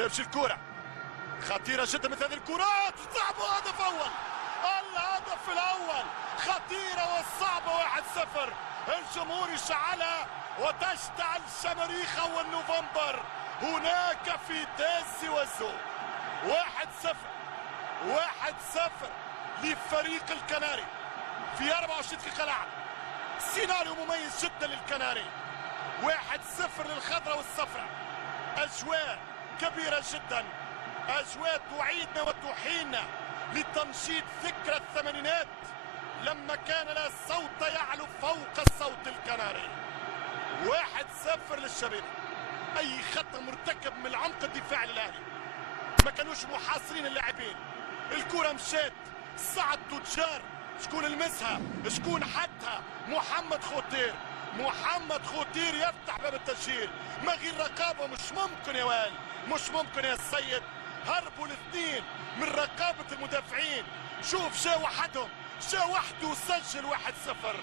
تمشي الكرة خطيرة جدا مثل هذه الكرات صعبة. هدف أول، الهدف الأول خطيرة وصعبة. 1-0 الجمهور يشعلها وتشتعل شماريخ أول نوفمبر هناك في تازي وزو. 1-0 لفريق الكناري في 24 دقيقة لعب. سيناريو مميز جدا للكناري. 1-0 للخضراء والصفراء. أجواء كبيرة جدا، أجواء تعيدنا وتحيلنا لتنشيط ذكرى الثمانينات لما كان لا صوت يعلو فوق الصوت الكناري. 1-0 للشباب. أي خطأ مرتكب من العمق الدفاعي للأهلي، ما كانوش محاصرين اللاعبين. الكرة مشات، صعد تجار، شكون لمسها؟ شكون حدها؟ محمد خوتير يفتح باب التسجيل. ما غير رقابة، مش ممكن يا وال، مش ممكن يا السيد. هربوا الاثنين من رقابة المدافعين. شوف جا وحده وسجل 1-0.